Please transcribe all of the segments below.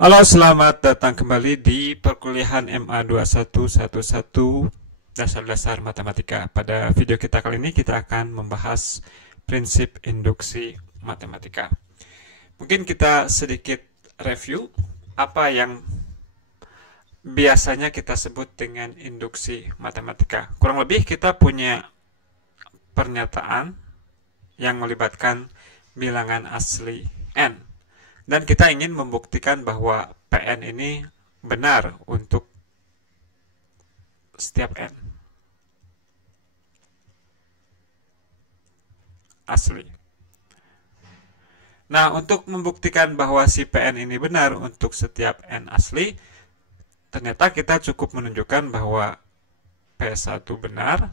Halo, selamat datang kembali di perkuliahan MA 2111 Dasar-Dasar Matematika. Pada video kita kali ini kita akan membahas prinsip induksi matematika. Mungkin kita sedikit review apa yang biasanya kita sebut dengan induksi matematika. Kurang lebih kita punya pernyataan yang melibatkan bilangan asli n. Dan kita ingin membuktikan bahwa Pn ini benar untuk setiap n asli. Nah, untuk membuktikan bahwa si Pn ini benar untuk setiap n asli, ternyata kita cukup menunjukkan bahwa P1 benar.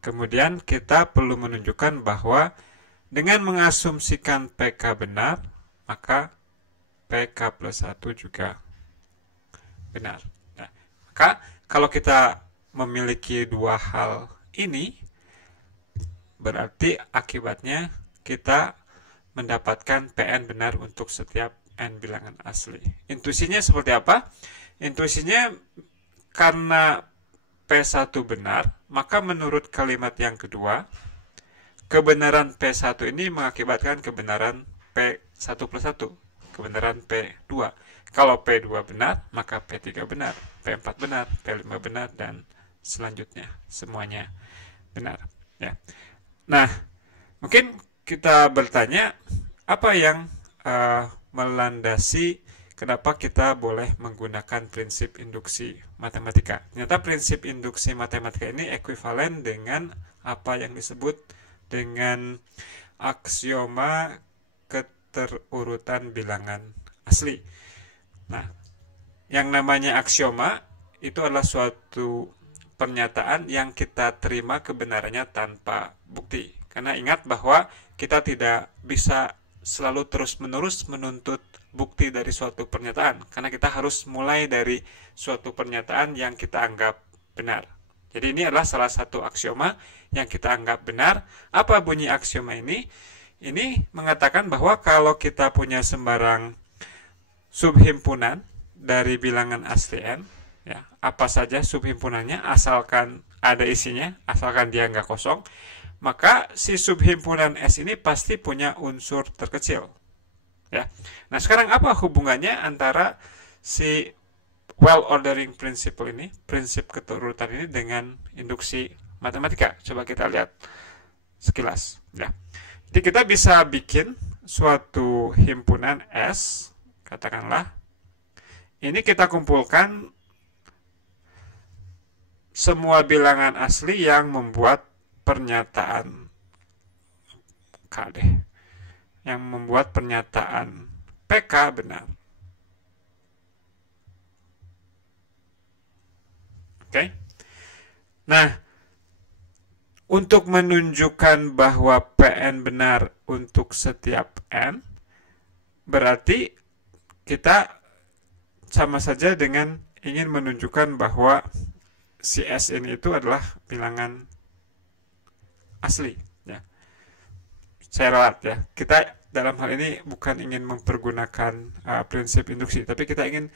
Kemudian kita perlu menunjukkan bahwa dengan mengasumsikan PK benar, maka PK plus 1 juga benar. Nah, maka kalau kita memiliki dua hal ini, berarti akibatnya kita mendapatkan Pn benar untuk setiap n bilangan asli. Intuisinya seperti apa? Intuisinya karena P1 benar, maka menurut kalimat yang kedua, kebenaran P1 ini mengakibatkan kebenaran P1 plus 1, kebenaran P2. Kalau P2 benar, maka P3 benar, P4 benar, P5 benar, dan selanjutnya semuanya benar. Ya. Nah, mungkin kita bertanya, apa yang melandasi kenapa kita boleh menggunakan prinsip induksi matematika? Ternyata prinsip induksi matematika ini ekuivalen dengan apa yang disebut dengan aksioma keterurutan bilangan asli. Nah, yang namanya aksioma itu adalah suatu pernyataan yang kita terima kebenarannya tanpa bukti. Karena ingat bahwa kita tidak bisa selalu terus-menerus menuntut bukti dari suatu pernyataan. Karena kita harus mulai dari suatu pernyataan yang kita anggap benar. Jadi ini adalah salah satu aksioma yang kita anggap benar. Apa bunyi aksioma ini? Ini mengatakan bahwa kalau kita punya sembarang subhimpunan dari bilangan asli n, ya, apa saja subhimpunannya asalkan ada isinya, asalkan dia nggak kosong, maka si subhimpunan S ini pasti punya unsur terkecil. Ya. Nah, sekarang apa hubungannya antara si well ordering principle ini, prinsip keterurutan ini, dengan induksi matematika? Coba kita lihat sekilas. Ya. Jadi kita bisa bikin suatu himpunan S, katakanlah. Ini kita kumpulkan semua bilangan asli yang membuat pernyataan KD, yang membuat pernyataan PK benar. Oke. Nah, untuk menunjukkan bahwa Pn benar untuk setiap n, berarti kita sama saja dengan ingin menunjukkan bahwa si S ini itu adalah bilangan asli. Ya. Saya ralat ya. Kita dalam hal ini bukan ingin mempergunakan prinsip induksi, tapi kita ingin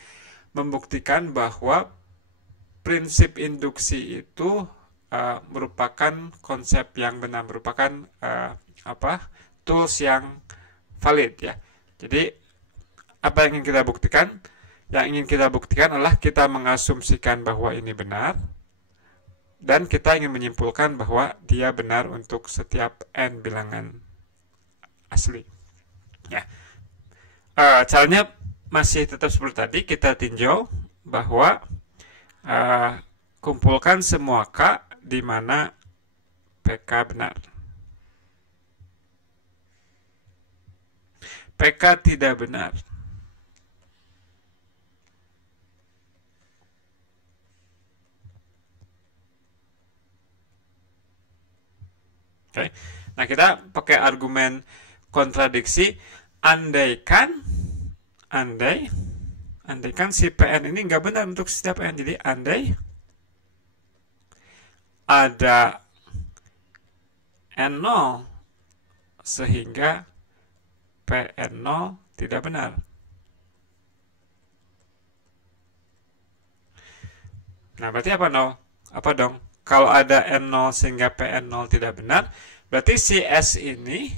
membuktikan bahwa prinsip induksi itu merupakan konsep yang benar, merupakan tools yang valid ya. Jadi apa yang ingin kita buktikan? Yang ingin kita buktikan adalah kita mengasumsikan bahwa ini benar, dan kita ingin menyimpulkan bahwa dia benar untuk setiap n bilangan asli. Ya. Caranya masih tetap seperti tadi, kita tinjau bahwa kumpulkan semua K di mana PK benar. PK tidak benar. Oke. Nah, kita pakai argumen kontradiksi. Andaikan si Pn ini nggak benar untuk setiap n. Jadi andai ada n0 sehingga Pn0 tidak benar. Nah, berarti apa nol? Apa dong? Kalau ada N0 sehingga Pn0 tidak benar, berarti si S ini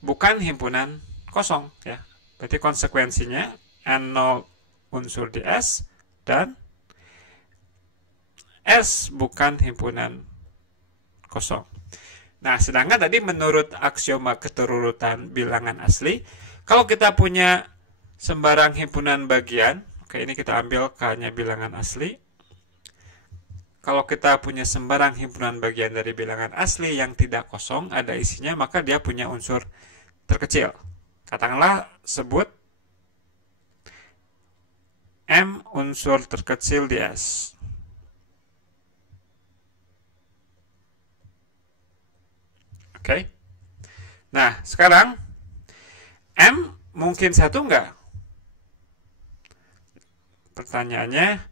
bukan himpunan kosong, ya. Berarti konsekuensinya N0 unsur di S dan S bukan himpunan kosong. Nah, sedangkan tadi menurut aksioma keterurutan bilangan asli, kalau kita punya sembarang himpunan bagian, oke, ini kita ambil K-nya bilangan asli. Kalau kita punya sembarang himpunan bagian dari bilangan asli yang tidak kosong, ada isinya, maka dia punya unsur terkecil. Katakanlah sebut M unsur terkecil di S. Oke. Nah, sekarang M mungkin satu enggak? Pertanyaannya,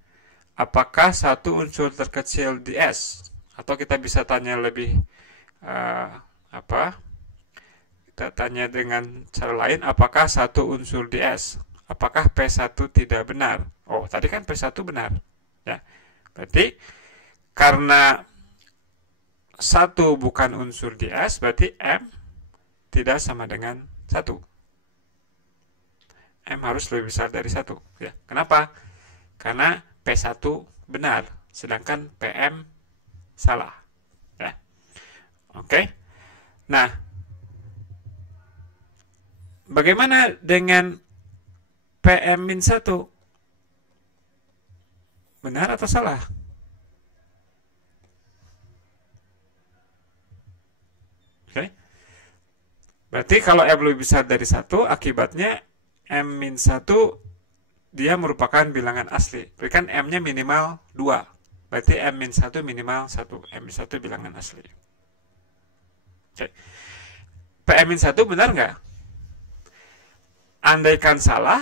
apakah satu unsur terkecil di S? Atau kita bisa tanya lebih kita tanya dengan cara lain, apakah satu unsur di S? Apakah P1 tidak benar? Oh, tadi kan P1 benar. Ya. Berarti karena satu bukan unsur di S, berarti M tidak sama dengan 1. M harus lebih besar dari 1. Ya. Kenapa? Karena P1 benar, sedangkan PM salah. Ya. Oke. Nah, bagaimana dengan PM-1? Benar atau salah? Oke. Berarti kalau M lebih besar dari 1, akibatnya M-1 dia merupakan bilangan asli. Berarti kan M-nya minimal 2. Berarti M-1 minimal 1. M-1 bilangan asli. Oke. PM-1 benar nggak? Andaikan salah,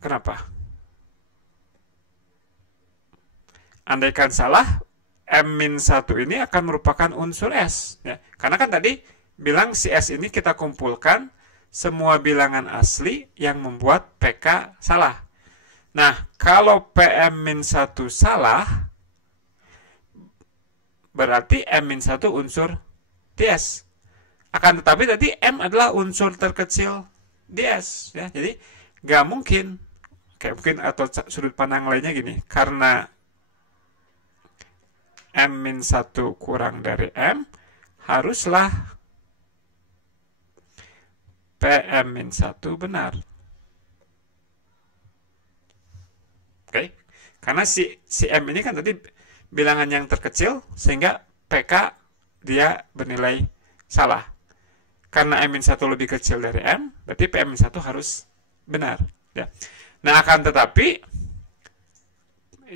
kenapa? Andaikan salah, M-1 ini akan merupakan unsur S. Ya. Karena kan tadi bilang si S ini kita kumpulkan semua bilangan asli yang membuat PK salah. Nah, kalau PM-1 salah, berarti M-1 unsur DS. Akan tetapi tadi M adalah unsur terkecil DS. Ya. Jadi, nggak mungkin, kayak mungkin atau sudut pandang lainnya gini, karena M-1 kurang dari M, haruslah PM-1 benar. Oke, karena si M ini kan tadi bilangan yang terkecil, sehingga PK dia bernilai salah. Karena M-1 lebih kecil dari M, berarti PM-1 harus benar. Ya. Nah, akan tetapi,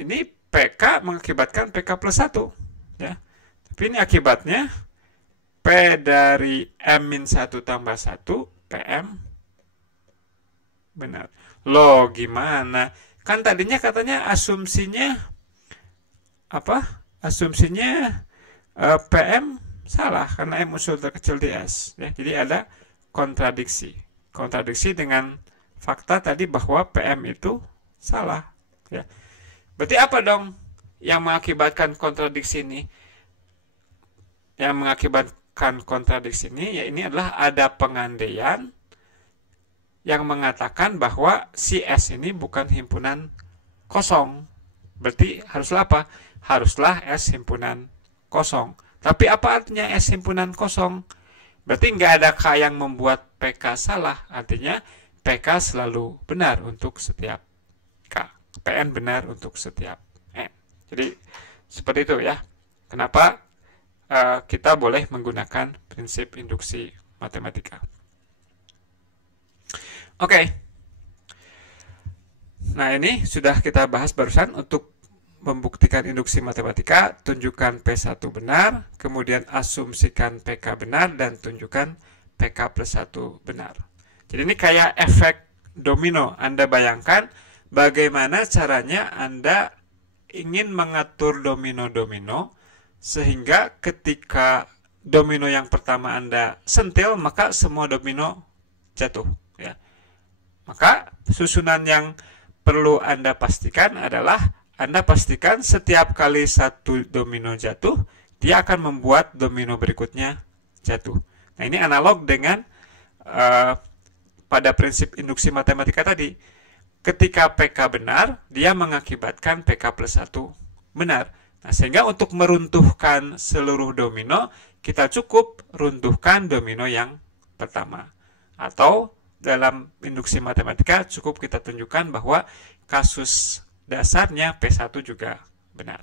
ini PK mengakibatkan PK plus 1. Ya. Tapi ini akibatnya, P dari M-1 tambah 1, PM benar. Loh, gimana? Kan tadinya katanya asumsinya apa? Asumsinya PM salah karena M unsur terkecil di S. Ya, jadi ada kontradiksi. Kontradiksi dengan fakta tadi bahwa PM itu salah. Ya. Berarti apa dong yang mengakibatkan kontradiksi ini? Yang mengakibatkan kontradiksi ini, ya ini adalah ada pengandaian yang mengatakan bahwa si S ini bukan himpunan kosong. Berarti haruslah apa? Haruslah S himpunan kosong. Tapi apa artinya S himpunan kosong? Berarti nggak ada K yang membuat PK salah. Artinya PK selalu benar untuk setiap K. PN benar untuk setiap N. Jadi seperti itu ya. Kenapa kita boleh menggunakan prinsip induksi matematika. Oke. Nah, ini sudah kita bahas barusan. Untuk membuktikan induksi matematika, tunjukkan P1 benar, kemudian asumsikan PK benar, dan tunjukkan PK plus 1 benar. Jadi ini kayak efek domino. Anda bayangkan bagaimana caranya Anda ingin mengatur domino-domino, sehingga ketika domino yang pertama Anda sentil, maka semua domino jatuh. Ya. Maka susunan yang perlu Anda pastikan adalah Anda pastikan setiap kali satu domino jatuh, dia akan membuat domino berikutnya jatuh. Nah, ini analog dengan pada prinsip induksi matematika tadi. Ketika PK benar, dia mengakibatkan PK plus 1 benar. Nah, sehingga untuk meruntuhkan seluruh domino, kita cukup runtuhkan domino yang pertama. Atau dalam induksi matematika cukup kita tunjukkan bahwa kasus dasarnya P1 juga benar.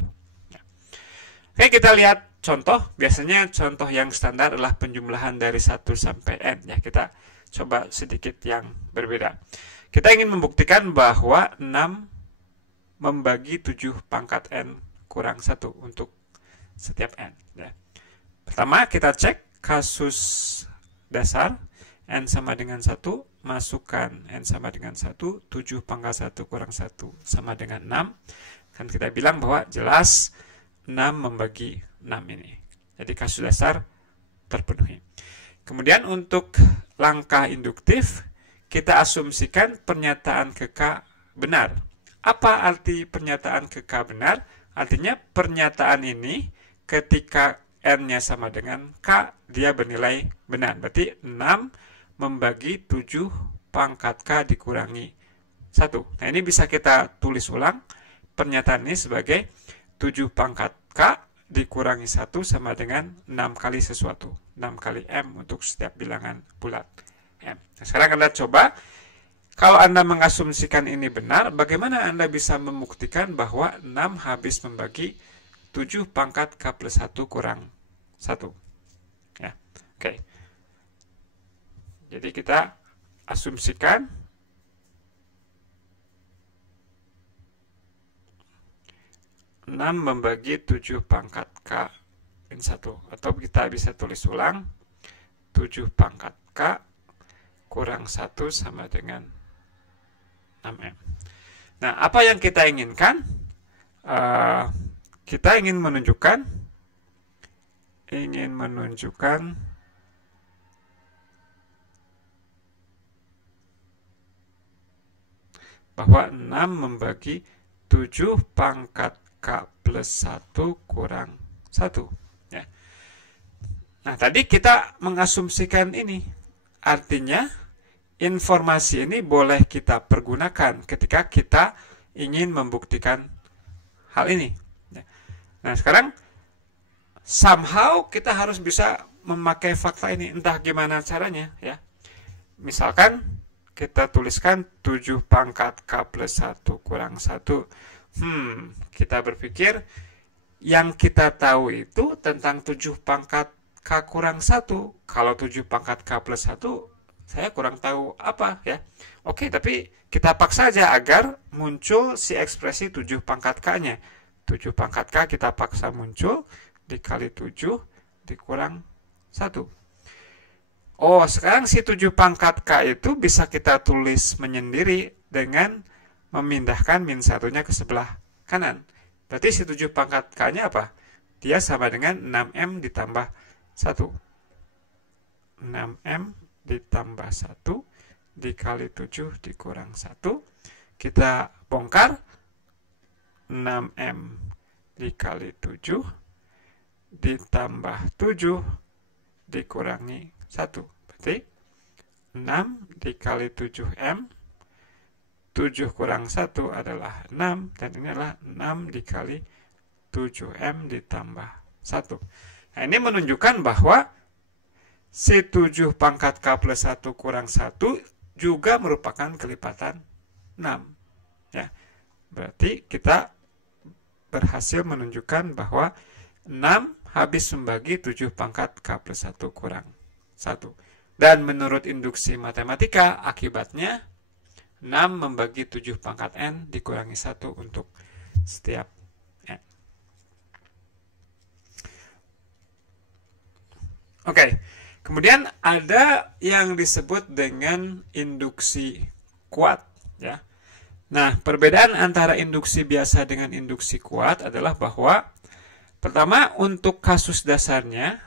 Oke, kita lihat contoh. Biasanya contoh yang standar adalah penjumlahan dari 1 sampai N. Ya, kita coba sedikit yang berbeda. Kita ingin membuktikan bahwa 6 membagi 7 pangkat N kurang 1 untuk setiap N. Ya. Pertama, kita cek kasus dasar. N sama dengan 1, masukkan N sama dengan 1, 7 pangkat 1 kurang 1 sama dengan 6. Kan kita bilang bahwa jelas 6 membagi 6 ini. Jadi kasus dasar terpenuhi. Kemudian untuk langkah induktif, kita asumsikan pernyataan KK benar. Apa arti pernyataan KK benar? Artinya pernyataan ini ketika N-nya sama dengan K, dia bernilai benar. Berarti 6 membagi 7 pangkat K dikurangi 1. Nah, ini bisa kita tulis ulang pernyataan ini sebagai 7 pangkat K dikurangi 1 sama dengan 6 kali sesuatu. 6 kali M untuk setiap bilangan bulat M. Nah, sekarang Anda coba, kalau Anda mengasumsikan ini benar, bagaimana Anda bisa membuktikan bahwa 6 habis membagi 7 pangkat K plus 1 kurang 1. Ya, oke. Jadi kita asumsikan 6 membagi 7 pangkat K min 1. Atau kita bisa tulis ulang 7 pangkat K kurang 1 sama dengan 6M. Nah, apa yang kita inginkan? Kita ingin menunjukkan bahwa 6 membagi 7 pangkat K plus 1 kurang 1. Ya. Nah, tadi kita mengasumsikan ini. Artinya, informasi ini boleh kita pergunakan ketika kita ingin membuktikan hal ini. Ya. Nah, sekarang somehow kita harus bisa memakai fakta ini. Entah gimana caranya. Ya. Misalkan kita tuliskan 7 pangkat K plus 1 kurang 1. Kita berpikir yang kita tahu itu tentang 7 pangkat K kurang 1. Kalau 7 pangkat K plus 1, saya kurang tahu apa ya. Oke, tapi kita paksa saja agar muncul si ekspresi 7 pangkat K-nya. 7 pangkat K kita paksa muncul, dikali 7 dikurang 1. Oh, sekarang si 7 pangkat K itu bisa kita tulis menyendiri dengan memindahkan min 1-nya ke sebelah kanan. Berarti si 7 pangkat K-nya apa? Dia sama dengan 6M ditambah 1. 6M ditambah 1 dikali 7 dikurang 1. Kita bongkar. 6M dikali 7 ditambah 7 dikurangi 1. Berarti 6 dikali 7M, 7 kurang 1 adalah 6, dan ini adalah 6 dikali 7M ditambah 1. Nah, ini menunjukkan bahwa si 7 pangkat K plus 1 kurang 1 juga merupakan kelipatan 6. Ya, berarti kita berhasil menunjukkan bahwa 6 habis membagi 7 pangkat K plus 1 kurang 1. Dan menurut induksi matematika, akibatnya 6 membagi 7 pangkat N dikurangi 1 untuk setiap N. Oke, kemudian ada yang disebut dengan induksi kuat. Ya. Nah, perbedaan antara induksi biasa dengan induksi kuat adalah bahwa pertama, untuk kasus dasarnya,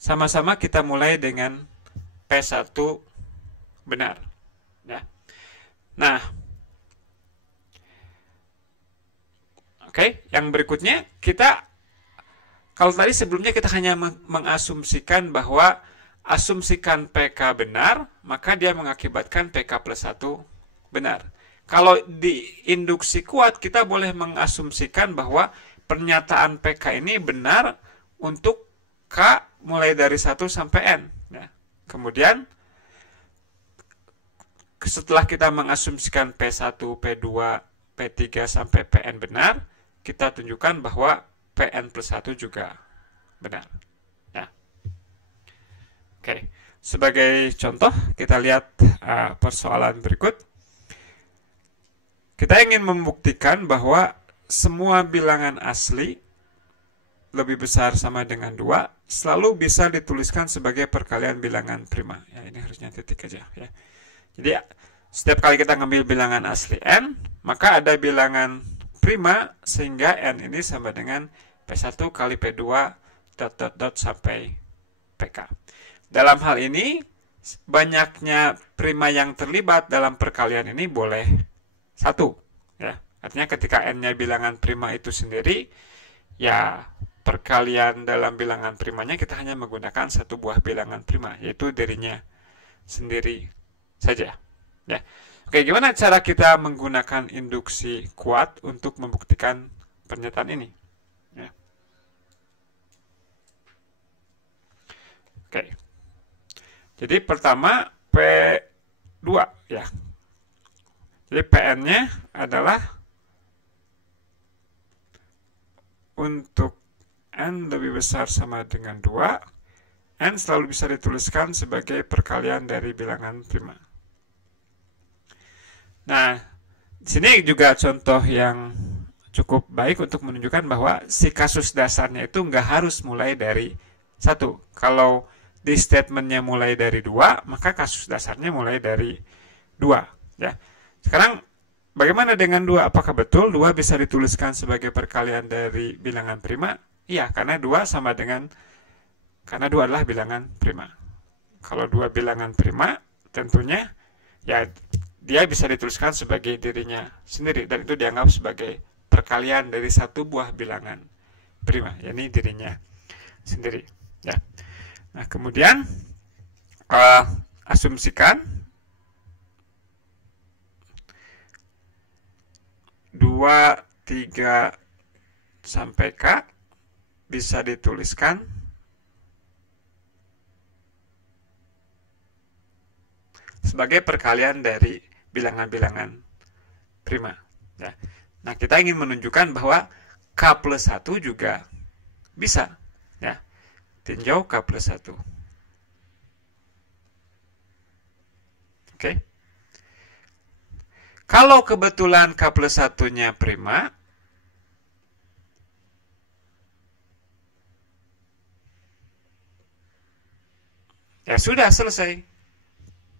sama-sama kita mulai dengan P1 benar. Ya. Nah, Oke, yang berikutnya kita, kalau tadi sebelumnya kita hanya mengasumsikan bahwa asumsikan PK benar, maka dia mengakibatkan PK plus 1 benar. Kalau di induksi kuat, kita boleh mengasumsikan bahwa pernyataan PK ini benar untuk K mulai dari 1 sampai N. Nah, kemudian setelah kita mengasumsikan P1, P2, P3 sampai Pn benar, kita tunjukkan bahwa Pn plus 1 juga benar. Ya. Oke, sebagai contoh kita lihat persoalan berikut. Kita ingin membuktikan bahwa semua bilangan asli lebih besar sama dengan 2 selalu bisa dituliskan sebagai perkalian bilangan prima. Ya, ini harusnya titik aja ya. Jadi setiap kali kita ngambil bilangan asli N, maka ada bilangan prima sehingga N ini sama dengan P1 kali P2 sampai PK. Dalam hal ini, banyaknya prima yang terlibat dalam perkalian ini boleh 1. Ya. Artinya ketika N-nya bilangan prima itu sendiri, ya perkalian dalam bilangan primanya kita hanya menggunakan satu buah bilangan prima, yaitu dirinya sendiri saja. Ya. Oke, gimana cara kita menggunakan induksi kuat untuk membuktikan pernyataan ini? Ya. Oke. Jadi pertama P2 ya. Jadi Pn-nya adalah untuk N lebih besar sama dengan 2, N selalu bisa dituliskan sebagai perkalian dari bilangan prima. Nah, di sini juga contoh yang cukup baik untuk menunjukkan bahwa si kasus dasarnya itu nggak harus mulai dari 1. Kalau di statementnya mulai dari 2, maka kasus dasarnya mulai dari 2. Ya. Sekarang, bagaimana dengan 2? Apakah betul 2 bisa dituliskan sebagai perkalian dari bilangan prima? Iya, karena 2 adalah bilangan prima. Kalau 2 bilangan prima, tentunya ya dia bisa dituliskan sebagai dirinya sendiri, dan itu dianggap sebagai perkalian dari satu buah bilangan prima, yakni dirinya sendiri. Ya. Nah, kemudian asumsikan 2, 3 sampai K bisa dituliskan sebagai perkalian dari bilangan-bilangan prima. Ya. Nah, kita ingin menunjukkan bahwa K plus 1 juga bisa. Ya. Tinjau K plus 1. Oke. Kalau kebetulan K plus 1-nya prima, ya sudah selesai.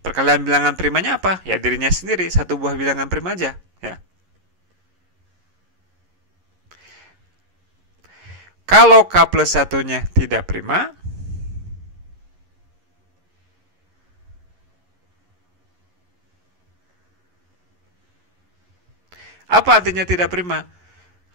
Perkalian bilangan primanya apa? Ya dirinya sendiri, satu buah bilangan prima aja. Ya. Kalau K plus 1-nya tidak prima, apa artinya tidak prima?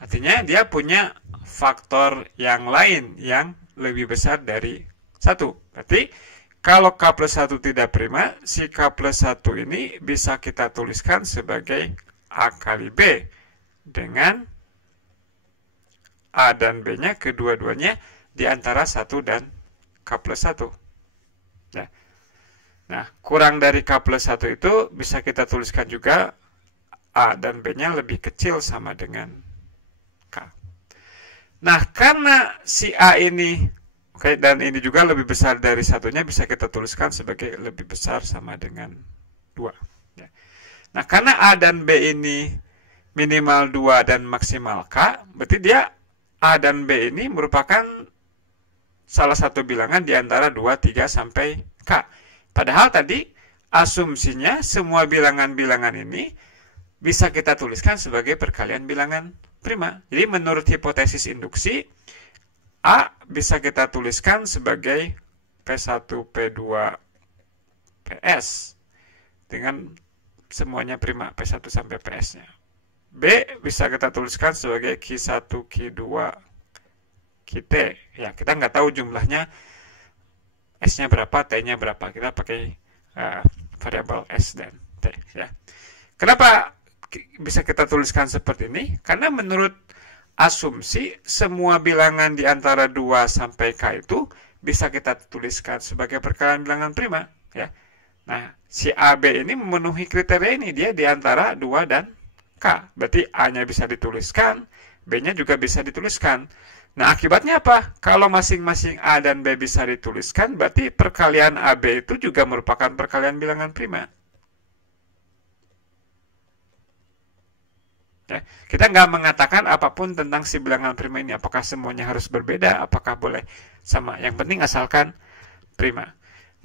Artinya dia punya faktor yang lain yang lebih besar dari 1. Berarti kalau K plus 1 tidak prima, si K plus 1 ini bisa kita tuliskan sebagai A kali B dengan A dan B-nya kedua-duanya di antara 1 dan K plus 1. Ya. Nah, kurang dari K plus 1 itu bisa kita tuliskan juga A dan B-nya lebih kecil sama dengan K. Nah, karena si A ini, oke, dan ini juga lebih besar dari satunya, bisa kita tuliskan sebagai lebih besar sama dengan 2. Ya. Nah, karena A dan B ini minimal 2 dan maksimal K, berarti dia A dan B ini merupakan salah satu bilangan di antara 2, 3, sampai K. Padahal tadi asumsinya semua bilangan-bilangan ini bisa kita tuliskan sebagai perkalian bilangan prima. Jadi menurut hipotesis induksi, A bisa kita tuliskan sebagai P1, P2, PS dengan semuanya prima, P1 sampai PS-nya. B bisa kita tuliskan sebagai Q1, Q2, Qt. Ya, kita nggak tahu jumlahnya, S-nya berapa, T-nya berapa. Kita pakai variabel S dan T. Ya. Kenapa bisa kita tuliskan seperti ini? Karena menurut asumsi, semua bilangan di antara 2 sampai K itu bisa kita tuliskan sebagai perkalian bilangan prima. Ya. Nah, si AB ini memenuhi kriteria ini. Dia di antara 2 dan K. Berarti A-nya bisa dituliskan, B-nya juga bisa dituliskan. Nah, akibatnya apa? Kalau masing-masing A dan B bisa dituliskan, berarti perkalian AB itu juga merupakan perkalian bilangan prima. Ya, kita nggak mengatakan apapun tentang si bilangan prima ini. Apakah semuanya harus berbeda? Apakah boleh sama? Yang penting asalkan prima.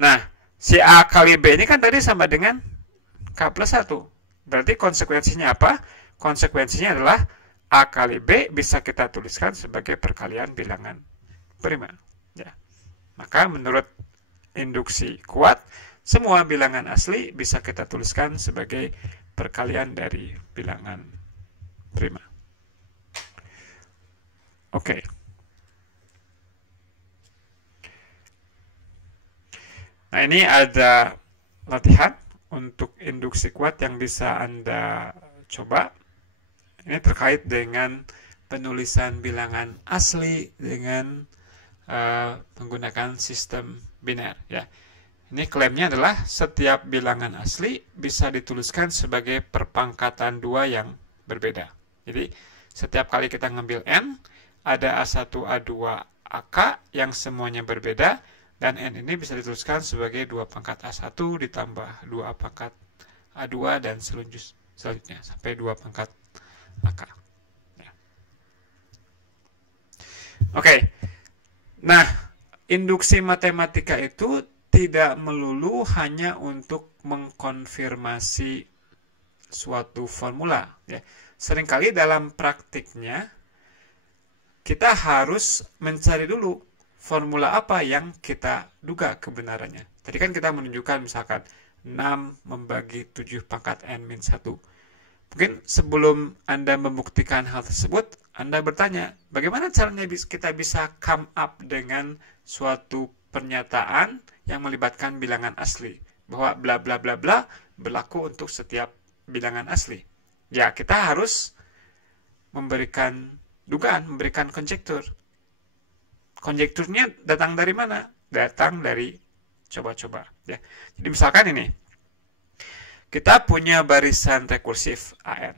Nah, si A kali B ini kan tadi sama dengan K plus 1. Berarti konsekuensinya apa? Konsekuensinya adalah A kali B bisa kita tuliskan sebagai perkalian bilangan prima. Ya. Maka menurut induksi kuat, semua bilangan asli bisa kita tuliskan sebagai perkalian dari bilangan prima. Oke. Nah, ini ada latihan untuk induksi kuat yang bisa Anda coba. Ini terkait dengan penulisan bilangan asli dengan menggunakan sistem biner. Ya. Ini klaimnya adalah setiap bilangan asli bisa dituliskan sebagai perpangkatan 2 yang berbeda. Jadi setiap kali kita ngambil N, ada A1, A2, AK yang semuanya berbeda, dan N ini bisa dituliskan sebagai 2 pangkat A1 ditambah 2 pangkat A2 dan selanjutnya sampai 2 pangkat AK. Ya. Oke. Nah, induksi matematika itu tidak melulu hanya untuk mengkonfirmasi suatu formula. Ya. Seringkali dalam praktiknya kita harus mencari dulu formula apa yang kita duga kebenarannya. Tadi kan kita menunjukkan misalkan 6 membagi 7 pangkat N-1. Mungkin sebelum Anda membuktikan hal tersebut, Anda bertanya, bagaimana caranya kita bisa come up dengan suatu pernyataan yang melibatkan bilangan asli, bahwa bla bla bla bla berlaku untuk setiap bilangan asli. Ya, kita harus memberikan dugaan, memberikan konjektur. Konjekturnya datang dari mana? Datang dari coba-coba. Ya. Jadi misalkan ini, kita punya barisan rekursif AN.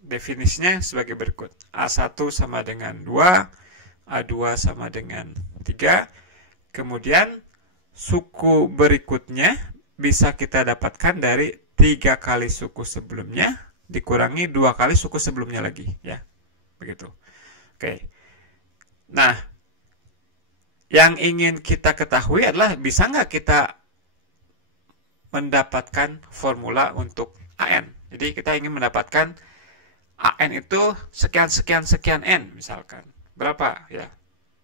Definisinya sebagai berikut. A1 sama dengan 2, A2 sama dengan 3. Kemudian suku berikutnya bisa kita dapatkan dari 3 kali suku sebelumnya dikurangi 2 kali suku sebelumnya lagi. Ya, begitu. Oke. Nah, yang ingin kita ketahui adalah bisa nggak kita mendapatkan formula untuk AN. Jadi kita ingin mendapatkan AN itu sekian N misalkan. Berapa ya?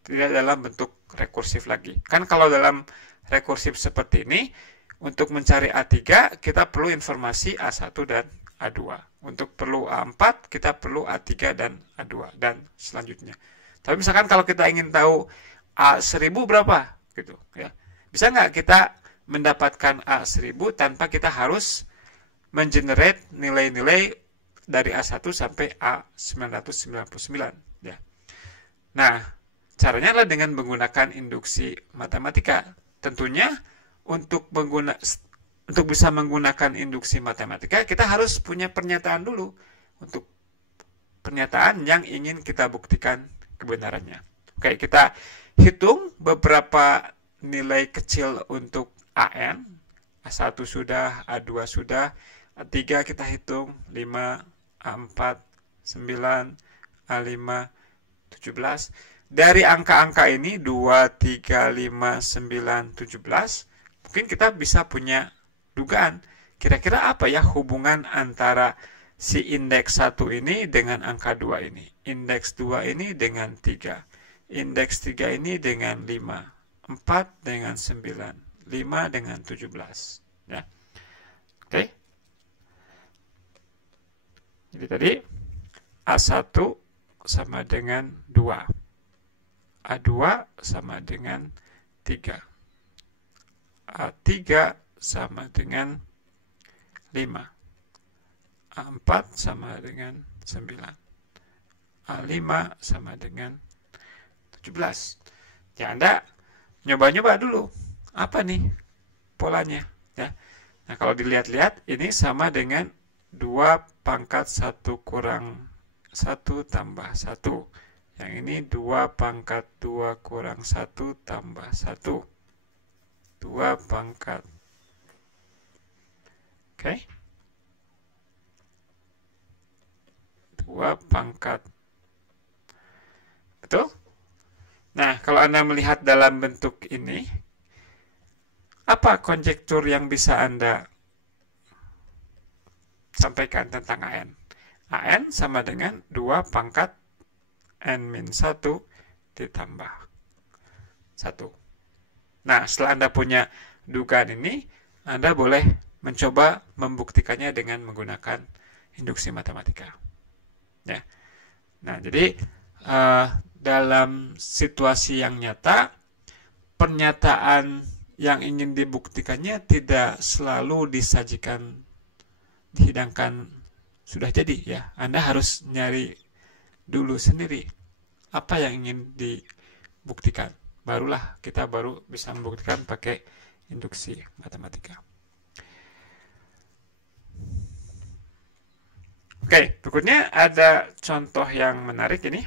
Tidak dalam bentuk rekursif lagi. Kan kalau dalam rekursif seperti ini, untuk mencari A3 kita perlu informasi A1 dan A2. Untuk perlu A4 kita perlu A3 dan A2 dan selanjutnya. Tapi misalkan kalau kita ingin tahu A1000 berapa gitu ya. Bisa nggak kita mendapatkan A1000 tanpa kita harus mengenerate nilai-nilai dari A1 sampai A999 ya. Nah, caranya adalah dengan menggunakan induksi matematika. Tentunya untuk bisa menggunakan induksi matematika kita harus punya pernyataan dulu untuk pernyataan yang ingin kita buktikan kebenarannya. Oke, kita hitung beberapa nilai kecil untuk AN, A1 sudah, A2 sudah, A3 kita hitung 5, A4, 9, A5, 17. Dari angka-angka ini 2, 3, 5, 9, 17, mungkin kita bisa punya dugaan. Kira-kira apa ya hubungan antara si indeks 1 ini dengan angka 2 ini. Indeks 2 ini dengan 3. Indeks 3 ini dengan 5. 4 dengan 9. 5 dengan 17 ya. Oke. Jadi tadi A1 sama dengan 2. A2 sama dengan 3. A3 sama dengan 5. A4 sama dengan 9. A5 sama dengan 17. Ya, Anda nyoba-nyoba dulu. Apa nih polanya? Ya. Nah, kalau dilihat-lihat, ini sama dengan 2 pangkat 1 kurang 1 tambah 1. Yang ini 2 pangkat 2 kurang 1 tambah 1. 2 pangkat. Oke. 2 pangkat. Betul? Nah, kalau Anda melihat dalam bentuk ini, apa konjektur yang bisa Anda sampaikan tentang AN? AN sama dengan 2 pangkat N-1 ditambah 1. Nah, setelah Anda punya dugaan ini, Anda boleh mencoba membuktikannya dengan menggunakan induksi matematika. Ya. Nah, jadi dalam situasi yang nyata, pernyataan yang ingin dibuktikannya tidak selalu dihidangkan sudah jadi, ya. Anda harus nyari dulu sendiri apa yang ingin dibuktikan. Barulah kita bisa membuktikan pakai induksi matematika. Oke, berikutnya ada contoh yang menarik ini.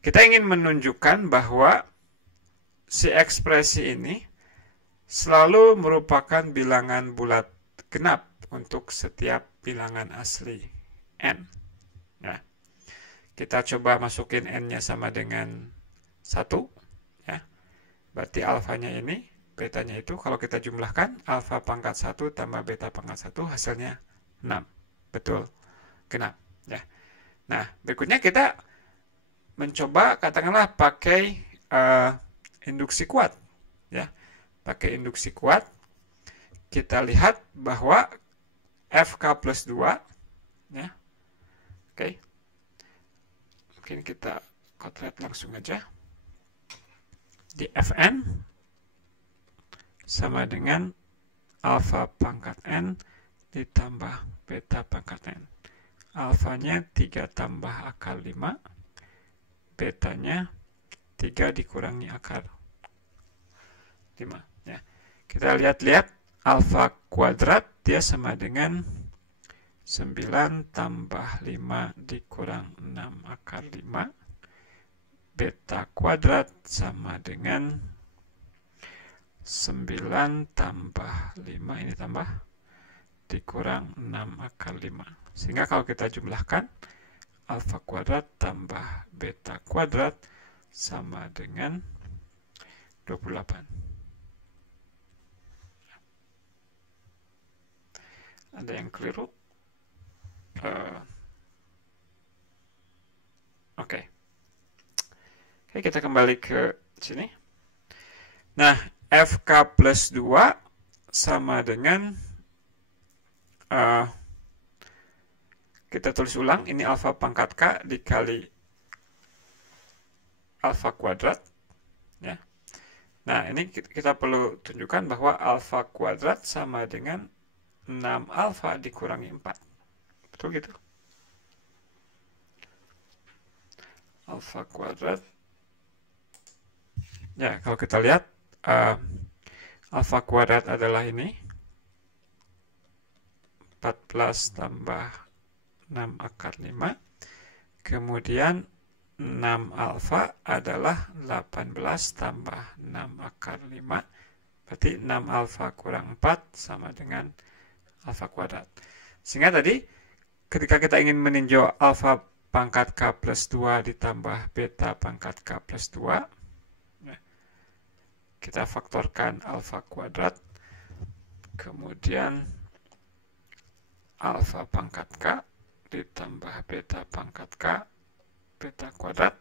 Kita ingin menunjukkan bahwa si ekspresi ini selalu merupakan bilangan bulat genap untuk setiap bilangan asli N. Ya. Kita coba masukin N-nya sama dengan 1. Ya. Berarti alfanya ini, betanya itu, kalau kita jumlahkan, alfa pangkat 1 tambah beta pangkat 1, hasilnya 6. Betul, genap. Ya. Nah, berikutnya kita mencoba katakanlah pakai induksi kuat, ya. Pakai induksi kuat, kita lihat bahwa FK plus 2, ya. Oke. Mungkin kita kotret langsung aja. Di Fn sama dengan alfa pangkat N ditambah beta pangkat N. Alfanya 3 tambah akar 5. Betanya 3 dikurangi akar 5. Ya. Kita lihat-lihat alfa kuadrat dia sama dengan 9 tambah 5 dikurang 6 akar 5. Beta kuadrat sama dengan 9 tambah 5, ini tambah, dikurang 6 akar 5. Sehingga kalau kita jumlahkan, alfa kuadrat tambah beta kuadrat sama dengan 28. Ada yang keliru? Oke, kita kembali ke sini. Nah, FK plus 2 sama dengan kita tulis ulang, ini alfa pangkat K dikali alfa kuadrat, ya. Nah, ini kita perlu tunjukkan bahwa alfa kuadrat sama dengan 6 alfa dikurangi 4. Betul gitu? Alfa kuadrat. Ya, kalau kita lihat, alfa kuadrat adalah ini. 14 tambah 6 akar 5. Kemudian 6 alfa adalah 18 tambah 6 akar 5. Berarti 6 alfa kurang 4 sama dengan alfa kuadrat. Sehingga tadi ketika kita ingin meninjau alfa pangkat K plus 2 ditambah beta pangkat K plus 2, kita faktorkan alfa kuadrat, kemudian alfa pangkat K ditambah beta pangkat K, beta kuadrat.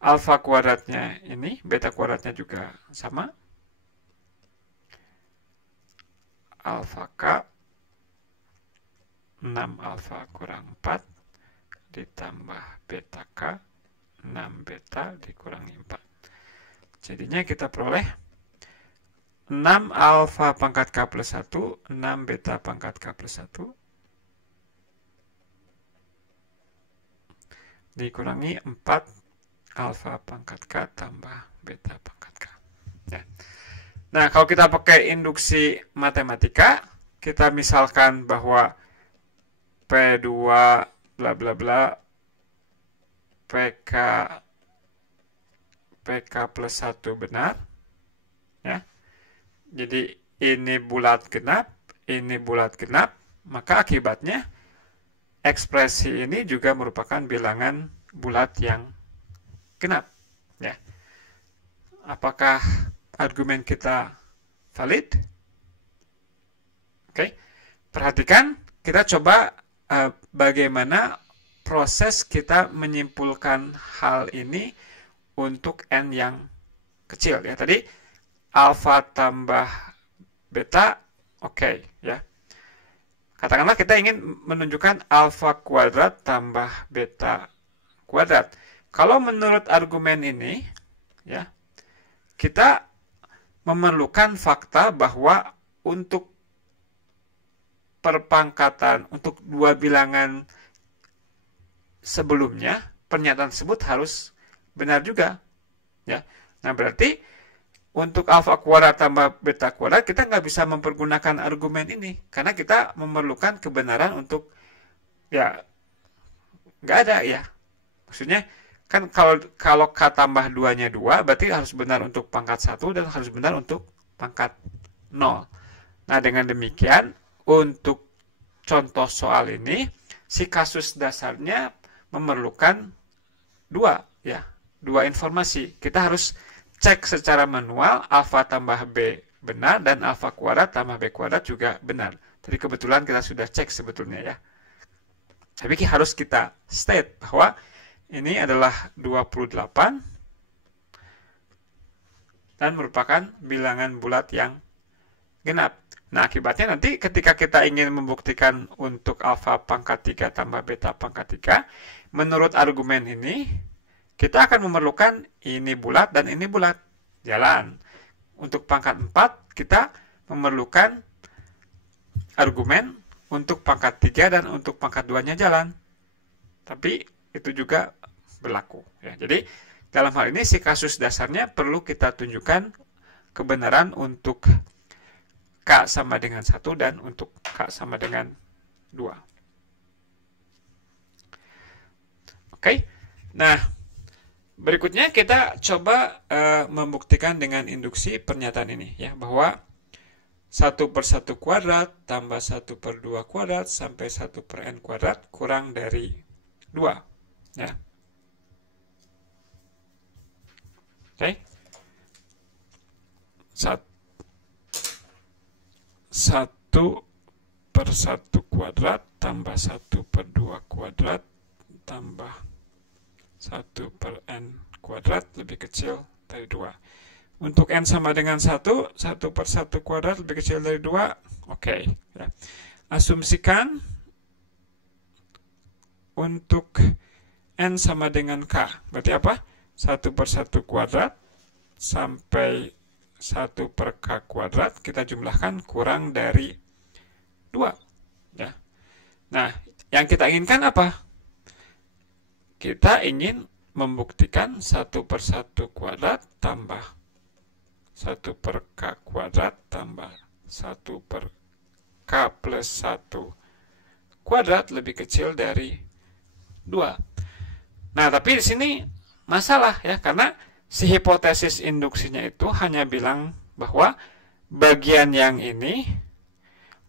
Alfa kuadratnya ini, beta kuadratnya juga sama. Alfa K, 6 alfa kurang 4, ditambah beta K, 6 beta dikurangi 4. Jadinya kita peroleh 6 alfa pangkat K plus 1, 6 beta pangkat K plus 1, dikurangi 4 alfa pangkat K tambah beta pangkat K. Ya. Nah, kalau kita pakai induksi matematika, kita misalkan bahwa P2 bla bla bla PK plus 1 benar. Ya. Jadi ini bulat genap, ini bulat genap, maka akibatnya ekspresi ini juga merupakan bilangan bulat yang genap. Ya. Apakah argumen kita valid? Oke. Perhatikan, kita coba bagaimana proses kita menyimpulkan hal ini untuk n yang kecil. Ya, tadi alfa tambah beta, oke, ya. Katakanlah kita ingin menunjukkan alfa kuadrat tambah beta kuadrat. Kalau menurut argumen ini, ya, kita memerlukan fakta bahwa untuk perpangkatan, untuk dua bilangan sebelumnya, pernyataan tersebut harus benar juga. Ya. Nah, berarti untuk alfa kuadrat tambah beta kuadrat, kita nggak bisa mempergunakan argumen ini. Karena kita memerlukan kebenaran untuk, ya, nggak ada, ya. Maksudnya, kan kalau K tambah 2-nya 2, berarti harus benar untuk pangkat 1 dan harus benar untuk pangkat 0. Nah, dengan demikian, untuk contoh soal ini, si kasus dasarnya memerlukan dua informasi. Kita harus cek secara manual alfa tambah B benar dan alfa kuadrat tambah B kuadrat juga benar. Jadi kebetulan kita sudah cek sebetulnya, ya. Tapi harus kita state bahwa ini adalah 28 dan merupakan bilangan bulat yang genap. Nah, akibatnya nanti ketika kita ingin membuktikan untuk alfa pangkat 3 tambah beta pangkat 3, menurut argumen ini, kita akan memerlukan ini bulat dan ini bulat. Jalan. Untuk pangkat 4, kita memerlukan argumen untuk pangkat 3 dan untuk pangkat 2-nya jalan. Tapi itu juga berlaku. Ya, jadi, dalam hal ini si kasus dasarnya perlu kita tunjukkan kebenaran untuk K sama dengan 1 dan untuk K sama dengan 2. Oke. Nah, berikutnya kita coba membuktikan dengan induksi pernyataan ini, ya, bahwa 1/1 kuadrat tambah 1/2 kuadrat sampai 1/n kuadrat kurang dari 2. Ya. Oke. 1/1 kuadrat tambah 1/2 kuadrat tambah 1/n kuadrat lebih kecil dari 2. Untuk n sama dengan 1, 1/1 kuadrat lebih kecil dari 2. Oke. Ya. Asumsikan untuk n sama dengan k. Berarti apa? 1/1 kuadrat sampai 1/k kuadrat kita jumlahkan kurang dari 2. Ya. Nah, yang kita inginkan apa? Kita ingin membuktikan 1/1 kuadrat tambah 1/k kuadrat tambah 1/k plus 1 kuadrat lebih kecil dari 2. Nah, tapi di sini masalah, ya, karena si hipotesis induksinya itu hanya bilang bahwa bagian yang ini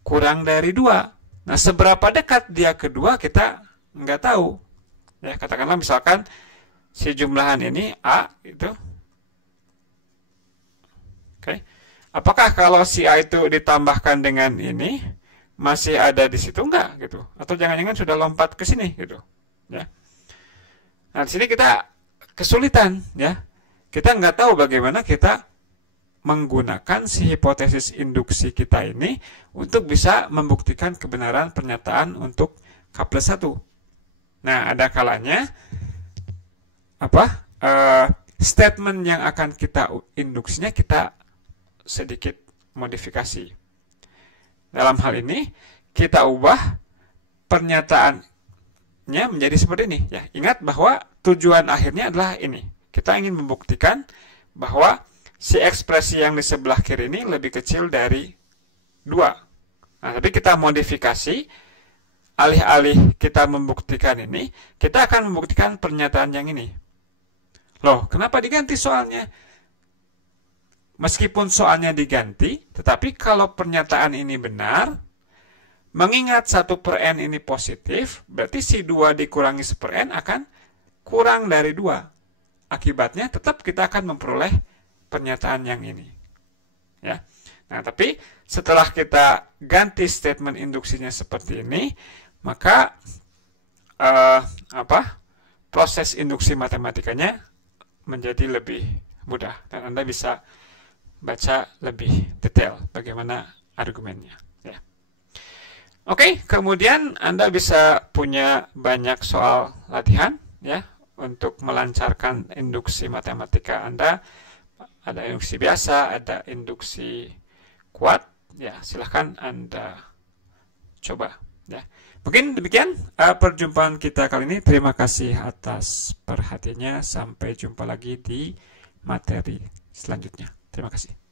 kurang dari 2. Nah, seberapa dekat dia ke 2 kita nggak tahu. Ya, katakanlah misalkan si jumlahan ini A itu. Oke. Apakah kalau si A itu ditambahkan dengan ini masih ada di situ enggak gitu? Atau jangan-jangan sudah lompat ke sini gitu, ya. Nah, di sini kita kesulitan, ya. Kita nggak tahu bagaimana kita menggunakan si hipotesis induksi kita ini untuk bisa membuktikan kebenaran pernyataan untuk K plus 1. Nah, ada kalanya statement yang akan kita induksinya kita sedikit modifikasi. Dalam hal ini kita ubah pernyataannya menjadi seperti ini ya. Ingat bahwa tujuan akhirnya adalah ini. Kita ingin membuktikan bahwa si ekspresi yang di sebelah kiri ini lebih kecil dari 2. Nah, tapi kita modifikasi, alih-alih kita membuktikan ini, kita akan membuktikan pernyataan yang ini. Loh, kenapa diganti soalnya? Meskipun soalnya diganti, tetapi kalau pernyataan ini benar, mengingat 1/n ini positif, berarti si 2 dikurangi 1/n akan kurang dari 2. Akibatnya tetap kita akan memperoleh pernyataan yang ini. Ya. Nah, tapi setelah kita ganti statement induksinya seperti ini, maka proses induksi matematikanya menjadi lebih mudah dan Anda bisa baca lebih detail bagaimana argumennya. Ya. Oke, kemudian Anda bisa punya banyak soal latihan ya untuk melancarkan induksi matematika Anda. Ada induksi biasa, ada induksi kuat. Ya, silahkan Anda coba. Ya. Mungkin demikian perjumpaan kita kali ini. Terima kasih atas perhatiannya. Sampai jumpa lagi di materi selanjutnya. Terima kasih.